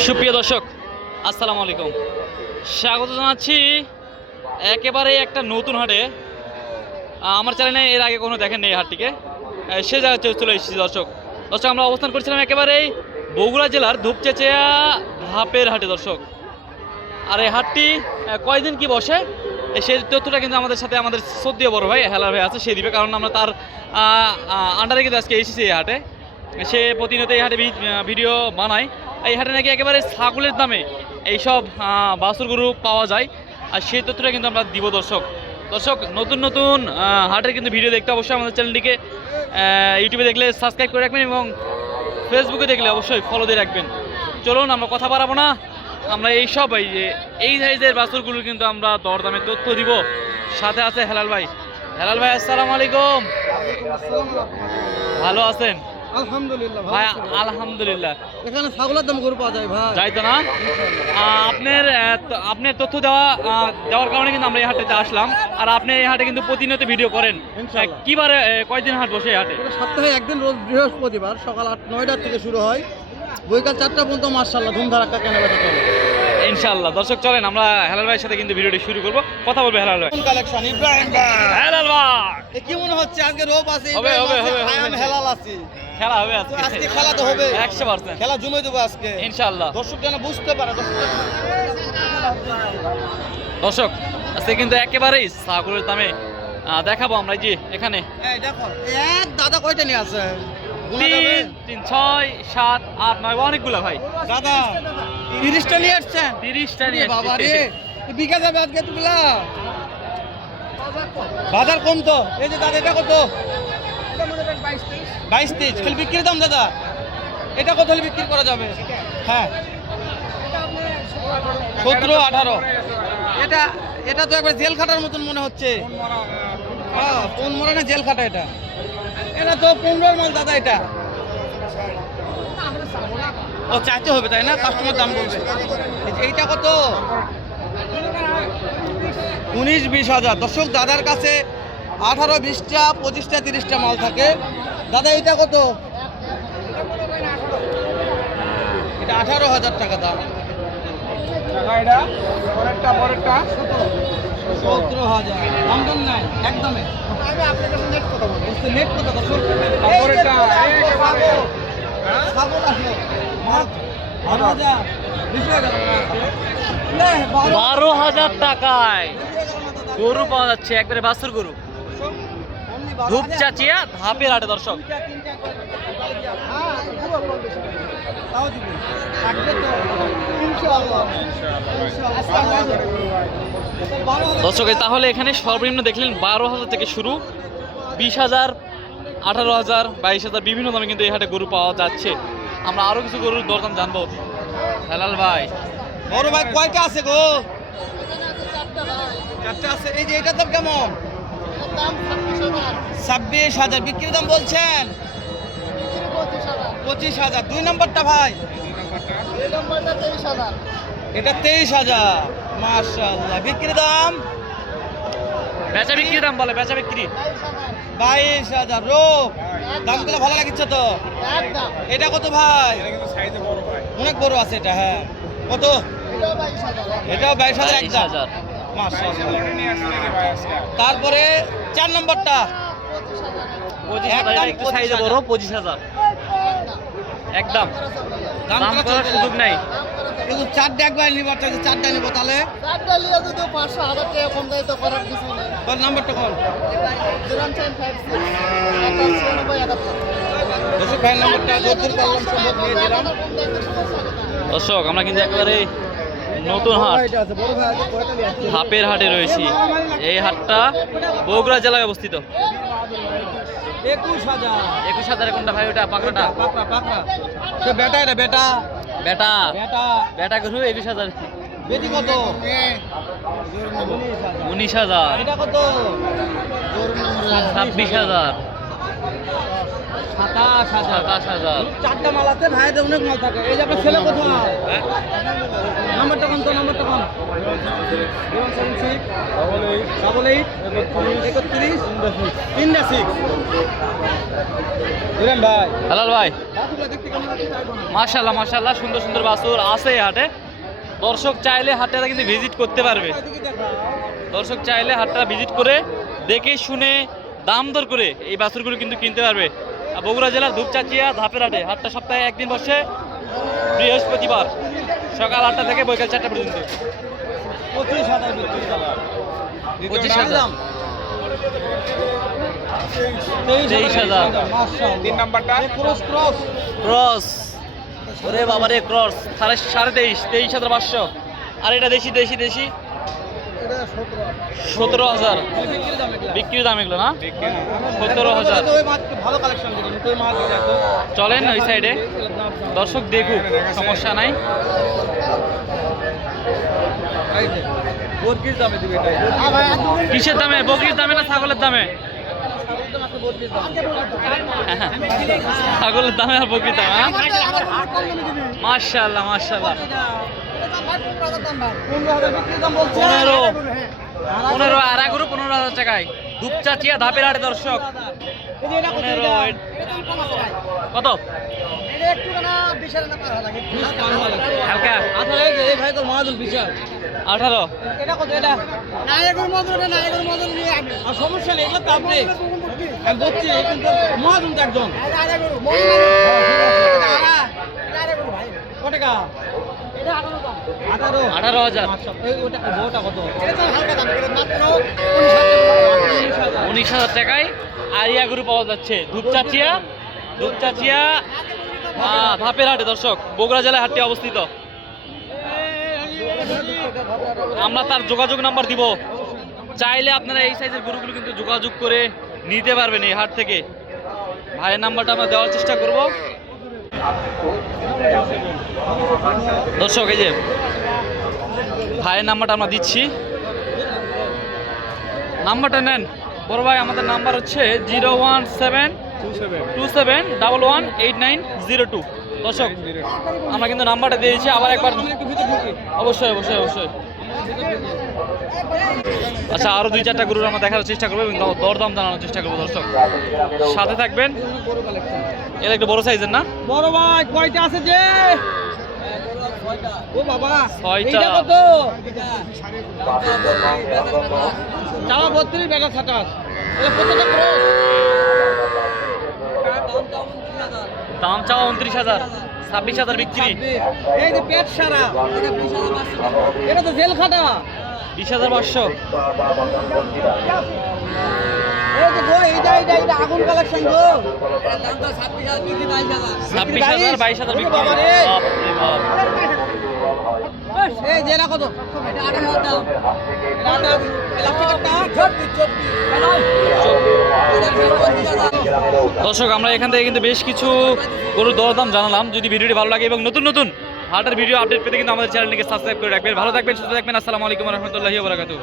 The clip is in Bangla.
সুপ্রিয় দর্শক, আসসালামু আলাইকুম। স্বাগত জানাচ্ছি একেবারে একটা নতুন হাটে। আমার চ্যানেলে এর আগে কোনো দেখেন এই হাটটিকে, সে জায়গায় চলে এসেছি। দর্শক আমরা অবস্থান করছিলাম একেবারেই বগুড়া জেলার ধূপচেচিয়া ধাপের হাটে। দর্শক, আর এই হাটটি কয়দিন কি বসে সেই তথ্যটা কিন্তু আমাদের সাথে আমাদের শ্রদ্ধেয় বড় ভাই হেলাল ভাই আছে, সে দিবে। কারণ আমরা তার আন্ডারে কিন্তু আজকে এসেছি এই হাটে। সে প্রতিনিয়ত এই হাটে ভিডিও বানায়। এই হাটে নাকি একেবারে ছাগলের দামে এইসব বাছুর গরু পাওয়া যায়, আর সেই তথ্যটা কিন্তু আমরা দিব। দর্শক নতুন নতুন হাটের কিন্তু ভিডিও দেখতে অবশ্যই আমাদের চ্যানেলটিকে ইউটিউবে দেখলে সাবস্ক্রাইব করে রাখবেন এবং ফেসবুকে দেখলে অবশ্যই ফলো দিয়ে রাখবেন। চলুন, আমরা কথা বাড়াবো না, আমরা এইসব এই সাইজের বাছুরগুলো কিন্তু আমরা দরদামে তথ্য দিব। সাথে আছে হেলাল ভাই। হেলাল ভাই, আসসালামু আলাইকুম। ভালো আছেন? আলহামদুলিল্লাহ ভাই আলহামদুলিল্লাহ। এখানে ছাগলের দাম গরু পাওয়া যায় ভাই, যাই তো না? আপনার তথ্য দেওয়ার কারণে কিন্তু আমরা এই হাটে আসলাম। আর আপনি এই হাটে কিন্তু প্রতিনিয়ত ভিডিও করেন। কিবারে কয়দিন হাট বসে এই হাটে? সপ্তাহে একদিন, রোজ বৃহস্পতিবার সকাল 8-9টার থেকে শুরু হয়, বৈকাল 4টা পর্যন্ত মাশাআল্লাহ ধুমধারাক্কা কেনাবেচা চলে ইনশাআল্লাহ। দর্শক চলেন আমরা হেলাল ভাইয়ের সাথে কিন্তু ভিডিওটি শুরু করব। কথা বলবে হেলাল ভাই। কালেকশন ইব্রাহিম ভাই। হেলাল ভাই, কি মনে হচ্ছে আজকে রোব আছে? হবে হবে হবে আমি হেলাল আছি। খেলা হবে আজকে খেলা তো হবে 100%। খেলা জমে দেবো আজকে ইনশাআল্লাহ। দর্শক যেন বুঝতে পারে। দর্শক আজকে কিন্তু একেবারেই ছাগলের দামে দেখাবো আমরা। যে এখানে এই দেখো এক দাদা কয়টা নিয়ে আছে? 3, 6, 7, 8, 9 অনেকগুলো ভাই। দাদা 30টা নিয়ে আসছেন? 30টা নিয়ে বাবা রে, বিকা যাবে আজকে তুলা। বাজার কম তো। এই যে দাদা এটা কত? 22-23 খালি বিক্রির দাম দাদা। এটা কত হলে বিক্রি করা যাবে? হ্যাঁ 17-18। এটা তো একবার জেল খাটার মতন মনে হচ্ছে। হ্যাঁ, কোন মরে না জেল খাটা। এটা তো 15 মাল দাদা। এটা ও চাইতে হবে তাই না? কাস্টমার দাম বলবে। এইটা কত? 19-20 হাজার। দর্শক দাদার কাছে 18-20টা 25টা 30টা মাল থাকে। দাদা এইটা কত? এটা 18,000 টাকা দাম। 17,000 দাম নাই একদমই। নেট কত দর্শক? 12,000 টাকায় গরু পাওয়া যাচ্ছে, একবারে বাছুর গরু। ধূপচেচিয়া ধাপের হাটে। দর্শক তাহলে এখানে সর্বনিম্ন দেখলেন 12,000 থেকে শুরু, 20,000, 18,000, 22,000 বিভিন্ন দামে কিন্তু এই হাটে গরু পাওয়া যাচ্ছে। আমরা আরো কিছু গরুর দরদাম জানবো। হেলাল ভাই, বড় ভাই কয়টা আছে গো? 4টা আছে। এই যে এটার দাম কেমন? 26,000 বিক্রির দাম বলছেন? 25,000। 2 নম্বরটা ভাই? এটা 23,000। মাশাআল্লাহ। বিক্রির দাম? বেচা বিক্রি দাম বলে, বেচা বিক্রি 22,000। রোগ দামগুলো ভালো লাগছে তো। এটা কত ভাই? অনেক বড় আছে এটা। হ্যাঁ কত? এটাও 22,000 একদম। 22,000। তারপরে 4 নম্বরটা? 25,000। একটু সাইজে বড়, 25,000 একদম। দাম করার সুযোগ নাই। কিন্তু 4টা একবার নিবার চাইছে, 4টা নিব তাহলে 500,000 টাকা কম দেয় তো করার কিছু নেই। তোর নাম্বারটা কোন? 09656 ভাই নাম্বারটা যতদূর পারলাম সম্ভব নিয়ে দিলাম। দর্শক আমরা কিন্তু একেবারে নতুন হাট ধাপের হাটে রয়েছি। এই হাটটা বগুড়া জেলায় অবস্থিত। 21,000 কোনটা ভাই? ওটা পাকড়াটা? পাকড়া। সে বেটা, এটা বেটা বেটা বেটা বেটা গরু 21,000। বেটি কত? 19,000। এটা কত? 26,000। 27,000 27,000। চারটা মাল আছে ভাইদের অনেক মাল থাকে এই যে আপনার ছেলে কোথায় নাম্বারটা কোন তো নাম্বারটা কোন 076 ভাই হেলাল ভাই, বাসুগুলো দেখতে কেমন লাগছে মাশাআল্লাহ মাশাআল্লাহ, সুন্দর সুন্দর বাছুর আছে এই হাটে। দর্শক চাইলে হাটটা কিন্তু ভিজিট করতে পারবে। দর্শক চাইলে হাটটা ভিজিট করে দেখে শুনে দাম দর করে এই বাছুরগুলো কিন্তু কিনতে পারবে। আর বগুড়া জেলার ধূপচাচিয়া ধাপের হাটে, হাটটা সপ্তাহে একদিন বসে, বৃহস্পতিবার সকাল 8টা থেকে বিকেল 4টা পর্যন্ত। 25,000 বিক্রি করা 25,000 23,000 23,000 তিন নাম্বারটা ক্রস ক্রস ক্রস, ওরে বাবারে ক্রস 23,500 23,500। আর এটা দেশি দেশি দেশি এটা 17,000 বিক্রির দাম এগুলা বিক্রির দাম এগুলো না, 17,000। ওই মাছ ভালো কালেকশন দিলেন তুই মাছ দিলে তো চলেন ওই সাইডে, দর্শক দেখুক, সমস্যা নাই। এই যে বর্গির দামে দিবে এটা কিসের দামে, বকরির দামে না ছাগলের দামে? ছাগলের দামে আর বকরির দামে, হ্যাঁ? মাশাআল্লাহ মাশাআল্লাহ। 15,000 বিক্রির দাম বলছে 15 আর এগারো 15,000 টাকায় ধূপচাচিয়া ধাপের হাটে দর্শক। 15 কত হালকা আচ্ছা এই যে এই ভাই তো মহাজন বিশাল 18 এটা কত এটা আর সমস্যা নেই এগুলো তো আপনি আমি বলছি কিন্তু মহাজন তো একজন কত টাকা 18 18,000 এই ওটা বউটা কত 19,000 টাকায় আরিয়া গরু পাওয়া যাচ্ছে ধূপচাচিয়া ধূপচাচিয়া ধাপের হাটে দর্শক, বগুড়া জেলায় হাটটি অবস্থিত। আমরা তার যোগাযোগ নাম্বার দিব, চাইলে আপনারা এই সাইজের গরুগুলো কিন্তু যোগাযোগ করে নিতে পারবেন এই হাট থেকে। ভাইয়ের নাম্বারটা আমরা দেওয়ার চেষ্টা করব। দর্শক এই যে ভাইয়ের নাম্বারটা আমরা দিচ্ছি, নাম্বারটা নেন বড় ভাই। আমাদের নাম্বার হচ্ছে 01727118902। দর্শক আমরা কিন্তু নাম্বারটা দিয়েছি, আবার একবার অবশ্যই অবশ্যই অবশ্যই। আচ্ছা আরো 2-4টা গরুর আমরা দেখার চেষ্টা করবো এবং দরদাম জানানোর চেষ্টা করবো। দর্শক সাথে থাকবেন। এটা একটু বড় সাইজের না বড় ভাই কয়টা আছে যে ও বাবা 6টা। এইটা কত চাওয়া 32 বেটা 27 এটা কতটা ক্রস দাম চাওয়া 29,000 26,000 বিক্রি। এই যে পেট সারা এটা তো জেল খাটা 20,500 এই যে গো এইটা আগুন কালেকশন গো এর দাম তো 26,000 বিক্রি 26,000 22,000 বিক্রি। বাবা রে বাপরে বাপ। এই যে এটা কত এটা 18,000 দাম এটা লাস্টিকেরটা 24 দর্শক আমরা এখান থেকে কিন্তু বেশ কিছু গরুর দরদাম জানালাম। যদি ভিডিওটি ভালো লাগে এবং নতুন নতুন হাটের ভিডিও আপডেট পেতে কিন্তু আমাদের চ্যানেলটিকে সাবস্ক্রাইব করে রাখবেন। ভালো থাকবেন, সুস্থ থাকবেন। আসসালামু আলাইকুম ওয়া রাহমাতুল্লাহি ওয়া বারাকাতুহু।